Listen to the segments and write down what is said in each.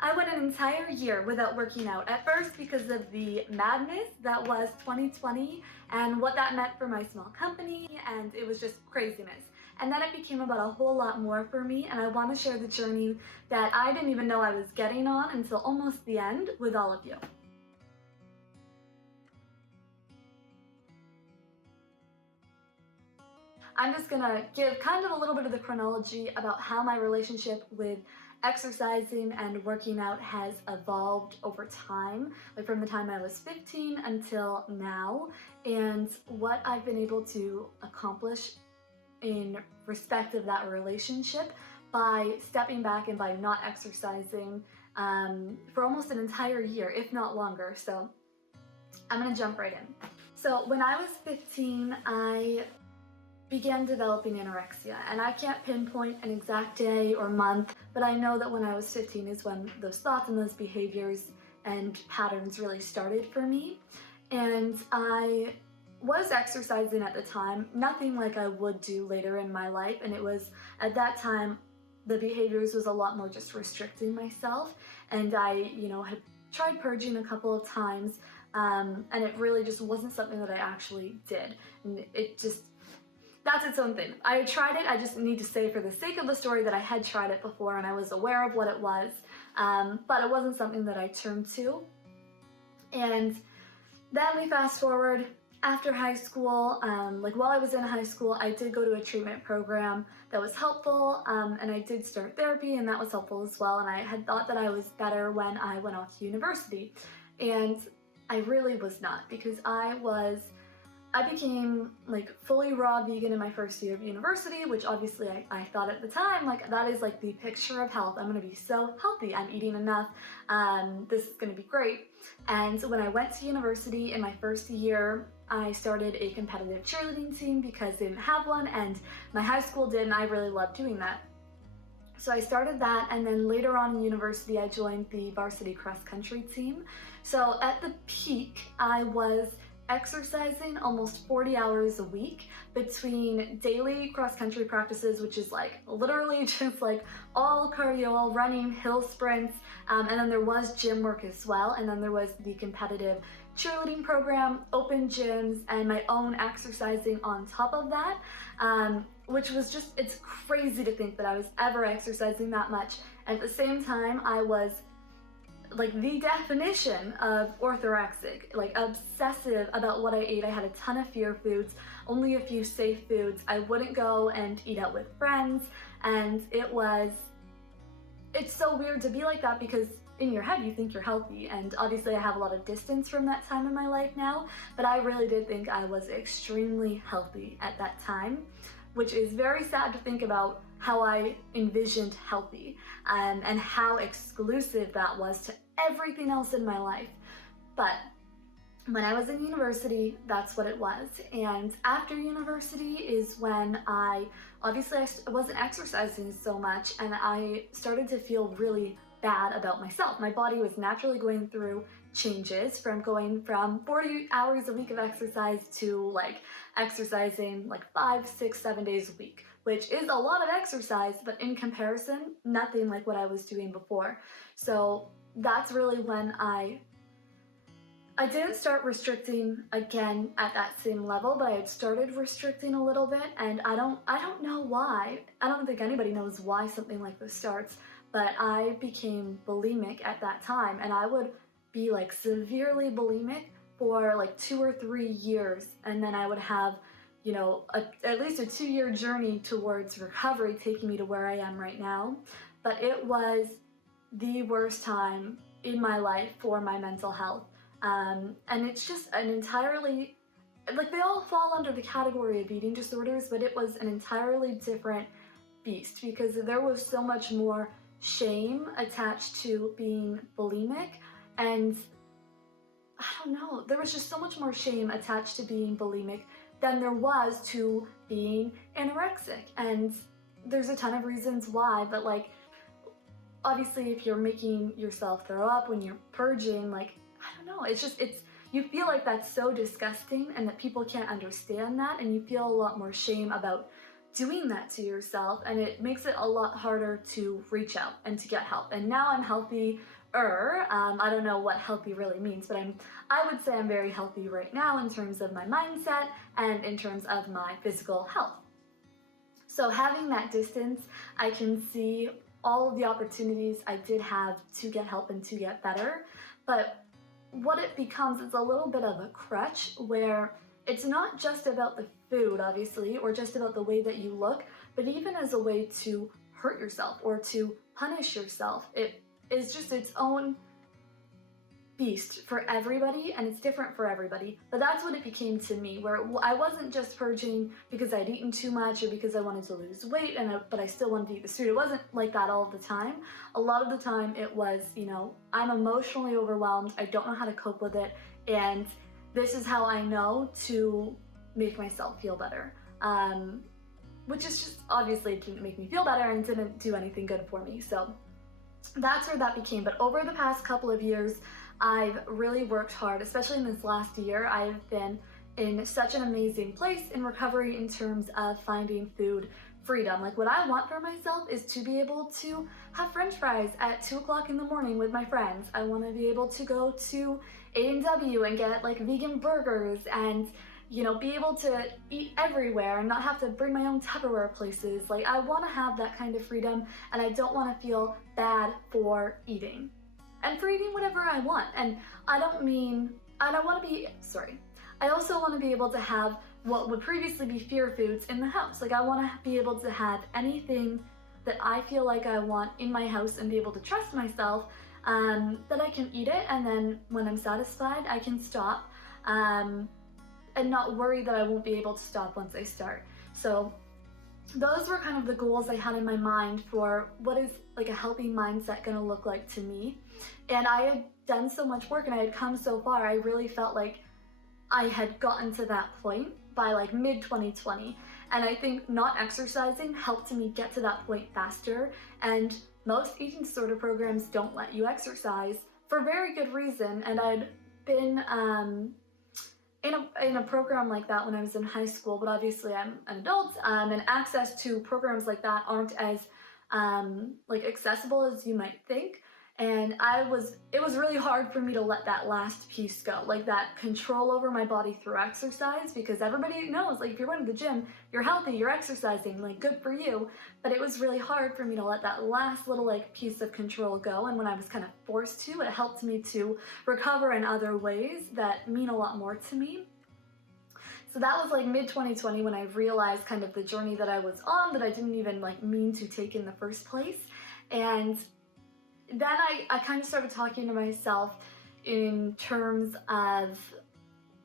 I went an entire year without working out, at first because of the madness that was 2020 and what that meant for my small company, and it was just craziness. And then it became about a whole lot more for me, and I want to share the journey that I didn't even know I was getting on until almost the end with all of you. I'm just gonna give kind of a little bit of the chronology about how my relationship with exercising and working out has evolved over time, like from the time I was 15 until now, and what I've been able to accomplish in respect of that relationship by stepping back and by not exercising for almost an entire year, if not longer. So I'm gonna jump right in. So when I was 15, I began developing anorexia, and I can't pinpoint an exact day or month, but I know that when I was 15 is when those thoughts and those behaviors and patterns really started for me. And I was exercising at the time, nothing like I would do later in my life, and it was at that time the behaviors was a lot more just restricting myself, and I had tried purging a couple of times, and it really just wasn't something that I actually did, and that's its own thing. I tried it, I just need to say for the sake of the story that I had tried it before and I was aware of what it was, but it wasn't something that I turned to. And then we fast forward after high school, while I was in high school, I did go to a treatment program that was helpful, and I did start therapy, and that was helpful as well, and I had thought that I was better when I went off to university. And I really was not, because I became fully raw vegan in my first year of university, which obviously I thought at the time, that is the picture of health. I'm gonna be so healthy, I'm eating enough, this is gonna be great. And when I went to university in my first year, I started a competitive cheerleading team because they didn't have one, and my high school did, and I really loved doing that. So I started that, and then later on in university, I joined the varsity cross country team. So at the peak, I was exercising almost 40 hours a week between daily cross-country practices, which is literally just all cardio, all running, hill sprints, and then there was gym work as well, and then there was the competitive cheerleading program, open gyms, and my own exercising on top of that, which was just, it's crazy to think that I was ever exercising that much. At the same time, I was the definition of orthorexic, obsessive about what I ate. I had a ton of fear foods, only a few safe foods. I wouldn't go and eat out with friends, and it's so weird to be like that because in your head you think you're healthy, and obviously I have a lot of distance from that time in my life now, but I really did think I was extremely healthy at that time, which is very sad to think about how I envisioned healthy, and how exclusive that was to everything else in my life. But when I was in university, that's what it was. And after university is when I wasn't exercising so much, and I started to feel really bad about myself. My body was naturally going through changes from going from 40 hours a week of exercise to exercising 5, 6, 7 days a week, which is a lot of exercise, but in comparison, nothing like what I was doing before. So that's really when I didn't start restricting again at that same level, but I had started restricting a little bit, and I don't know why. I don't think anybody knows why something like this starts, but I became bulimic at that time, and I would be severely bulimic for 2 or 3 years, and then I would have at least a 2-year journey towards recovery, taking me to where I am right now. But it was the worst time in my life for my mental health. And it's just an entirely, they all fall under the category of eating disorders, but it was an entirely different beast because there was so much more shame attached to being bulimic, and I don't know, there was just so much more shame attached to being bulimic than there was to being anorexic. And there's a ton of reasons why, but obviously if you're making yourself throw up when you're purging, I don't know, you feel like that's so disgusting and that people can't understand that, and you feel a lot more shame about doing that to yourself, and it makes it a lot harder to reach out and to get help. And now I'm healthier. I don't know what healthy really means, but I would say I'm very healthy right now in terms of my mindset and in terms of my physical health. So having that distance, I can see all of the opportunities I did have to get help and to get better. But what it becomes is a little bit of a crutch where it's not just about the food, obviously, or just about the way that you look, but even as a way to hurt yourself or to punish yourself. It is just its own beast for everybody, and it's different for everybody. But that's what it became to me, where I wasn't just purging because I'd eaten too much or because I wanted to lose weight, but I still wanted to eat the food. It wasn't like that all the time. A lot of the time it was, I'm emotionally overwhelmed, I don't know how to cope with it, and this is how I know to make myself feel better. Which is just, obviously it didn't make me feel better and didn't do anything good for me. So that's where that became. But over the past couple of years, I've really worked hard, especially in this last year. I've been in such an amazing place in recovery in terms of finding food freedom. Like, what I want for myself is to be able to have french fries at 2 o'clock in the morning with my friends. I want to be able to go to A&W and get like vegan burgers and be able to eat everywhere and not have to bring my own Tupperware places. Like, I want to have that kind of freedom, and I don't want to feel bad for eating. And for eating whatever I want. And I also want to be able to have what would previously be fear foods in the house. Like, I want to be able to have anything that I feel like I want in my house and be able to trust myself that I can eat it, and then when I'm satisfied, I can stop. And not worry that I won't be able to stop once I start. So those were kind of the goals I had in my mind for what is like a healthy mindset gonna look like to me. And I had done so much work and I had come so far. I really felt like I had gotten to that point by like mid-2020. And I think not exercising helped me get to that point faster. And most eating disorder programs don't let you exercise for very good reason. And I'd been in a program like that when I was in high school, but obviously I'm an adult, and access to programs like that aren't as accessible as you might think. And it was really hard for me to let that last piece go, like that control over my body through exercise, because everybody knows, like, if you're going to the gym, you're healthy, you're exercising, like, good for you. But it was really hard for me to let that last little piece of control go. And when I was kind of forced to, it helped me to recover in other ways that mean a lot more to me. So that was like mid-2020 when I realized kind of the journey that I was on that I didn't even mean to take in the first place. And then I kind of started talking to myself in terms of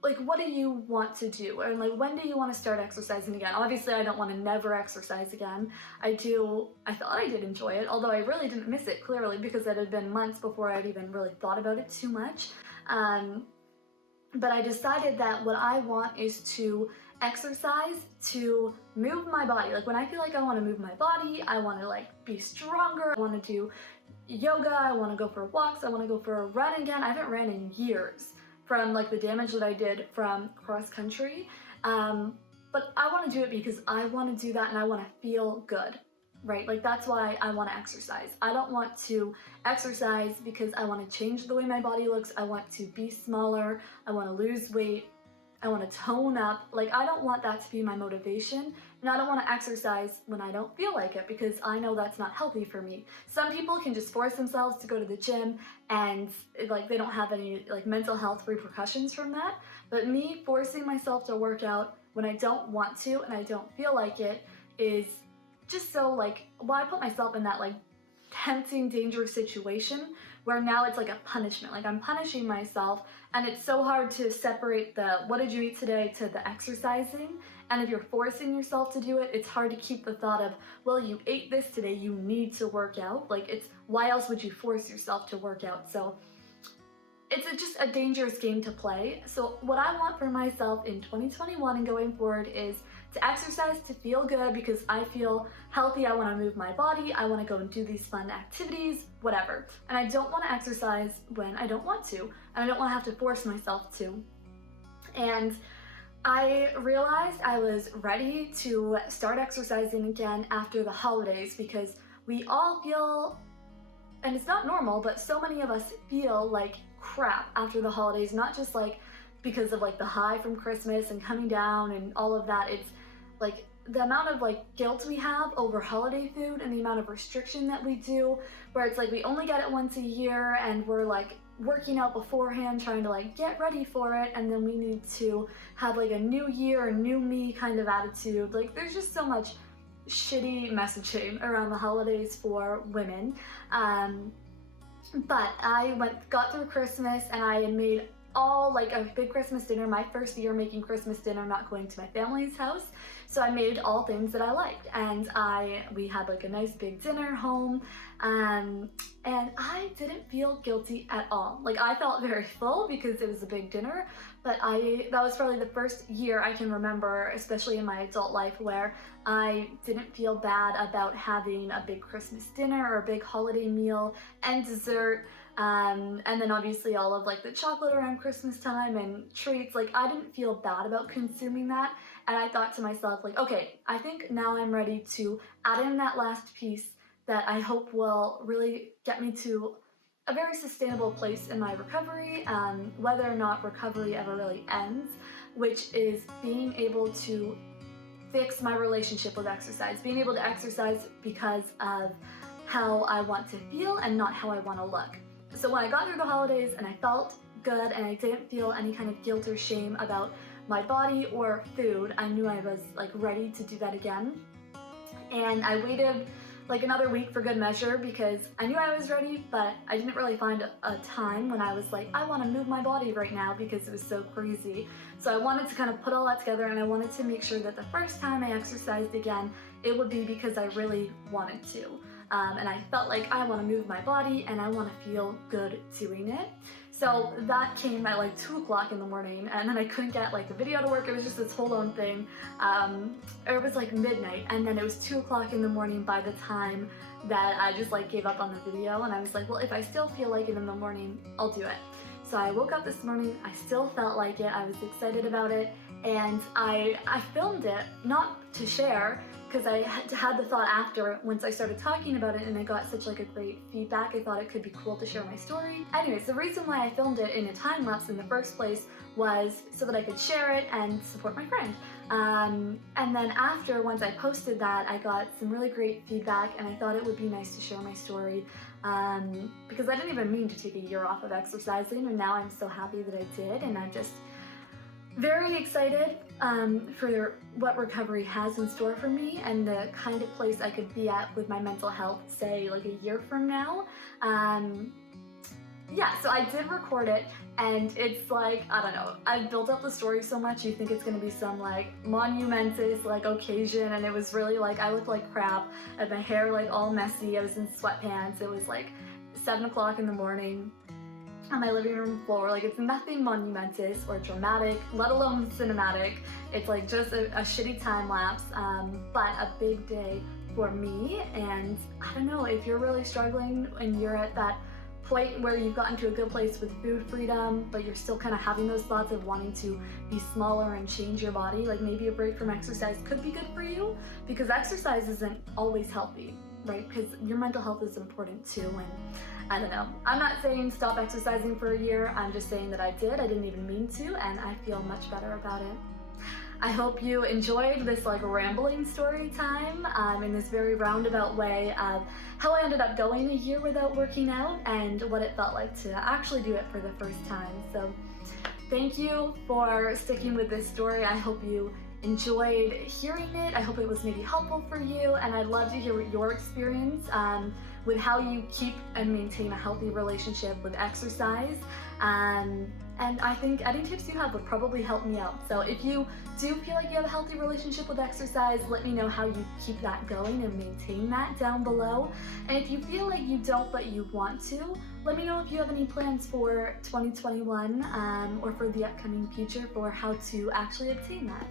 what do you want to do, or when do you want to start exercising again? Obviously I don't want to never exercise again. I thought I did enjoy it, although I really didn't miss it, clearly, because it had been months before I'd even really thought about it too much. But I decided that what I want is to exercise to move my body. Like, when I feel like I want to move my body, I want to be stronger, I want to do yoga, I want to go for walks, I want to go for a run again. I haven't ran in years from the damage that I did from cross country. But I want to do it because I want to do that and I want to feel good, right? That's why I want to exercise. I don't want to exercise because I want to change the way my body looks. I want to be smaller. I want to lose weight. I want to tone up. I don't want that to be my motivation. And I don't want to exercise when I don't feel like it, because I know that's not healthy for me. Some people can just force themselves to go to the gym and they don't have any mental health repercussions from that. But me forcing myself to work out when I don't want to and I don't feel like it is just so I put myself in that tempting, dangerous situation where now it's like a punishment. I'm punishing myself, and it's so hard to separate the what did you eat today to the exercising. And if you're forcing yourself to do it, it's hard to keep the thought of, well, you ate this today, you need to work out. It's why else would you force yourself to work out? So it's just a dangerous game to play. So what I want for myself in 2021 and going forward is to exercise to feel good, because I feel healthy. I want to move my body. I want to go and do these fun activities, whatever. And I don't want to exercise when I don't want to, and I don't want to have to force myself to. And I realized I was ready to start exercising again after the holidays because we all feel, and it's not normal, but so many of us feel like crap after the holidays, not just like because of like the high from Christmas and coming down and all of that. It's like the amount of like guilt we have over holiday food and the amount of restriction that we do, where it's like we only get it once a year and we're like working out beforehand trying to like get ready for it, and then we need to have like a new year, a new me kind of attitude. Like there's just so much shitty messaging around the holidays for women. But I got through Christmas and I had made all like a big Christmas dinner, my first year making Christmas dinner, not going to my family's house. So I made all things that I liked, and we had like a nice big dinner home, and I didn't feel guilty at all. Like I felt very full because it was a big dinner, but that was probably the first year I can remember, especially in my adult life, where I didn't feel bad about having a big Christmas dinner or a big holiday meal and dessert. And then obviously all of like the chocolate around Christmas time and treats. Like I didn't feel bad about consuming that, and I thought to myself like, okay, I think now I'm ready to add in that last piece that I hope will really get me to a very sustainable place in my recovery, whether or not recovery ever really ends, which is being able to fix my relationship with exercise, being able to exercise because of how I want to feel and not how I want to look. So when I got through the holidays and I felt good and I didn't feel any kind of guilt or shame about my body or food, I knew I was like ready to do that again. And I waited like another week for good measure because I knew I was ready, but I didn't really find a time when I was like, I want to move my body right now because it was so crazy. So I wanted to kind of put all that together, and I wanted to make sure that the first time I exercised again, it would be because I really wanted to. And I felt like I want to move my body and I want to feel good doing it. So that came at like 2 o'clock in the morning, and then I couldn't get like the video to work. It was just this whole on thing. It was like midnight, and then it was 2 o'clock in the morning by the time that I just like gave up on the video, and I was like, well, if I still feel like it in the morning, I'll do it. So I woke up this morning, I still felt like it, I was excited about it, and I filmed it, not to share, because I had the thought after, once I started talking about it and I got such like a great feedback, I thought it could be cool to share my story. Anyways, the reason why I filmed it in a time lapse in the first place was so that I could share it and support my friend. And then after, once I posted that, I got some really great feedback, and I thought it would be nice to share my story because I didn't even mean to take a year off of exercising, and now I'm so happy that I did, and I'm just very excited for what recovery has in store for me and the kind of place I could be at with my mental health, say like a year from now. Yeah, so I did record it, and it's like, I don't know, I've built up the story so much, you think it's gonna be some like monumentous like occasion, and it was really like, I looked like crap, I had my hair like all messy, I was in sweatpants, it was like 7 o'clock in the morning on my living room floor. Like it's nothing monumentous or dramatic, let alone cinematic. It's like just a shitty time lapse, but a big day for me. And I don't know, if you're really struggling and you're at that point where you've gotten to a good place with food freedom, but you're still kind of having those thoughts of wanting to be smaller and change your body, like maybe a break from exercise could be good for you, because exercise isn't always healthy, right? Because your mental health is important too. And I don't know, I'm not saying stop exercising for a year, I'm just saying that I did, I didn't even mean to, and I feel much better about it. I hope you enjoyed this like rambling story time in this very roundabout way of how I ended up going a year without working out and what it felt like to actually do it for the first time. So thank you for sticking with this story. I hope you enjoyed hearing it. I hope it was maybe helpful for you, and I'd love to hear your experience with how you keep and maintain a healthy relationship with exercise. And I think any tips you have would probably help me out. So if you do feel like you have a healthy relationship with exercise, let me know how you keep that going and maintain that down below. And if you feel like you don't but you want to, let me know if you have any plans for 2021 or for the upcoming future for how to actually obtain that.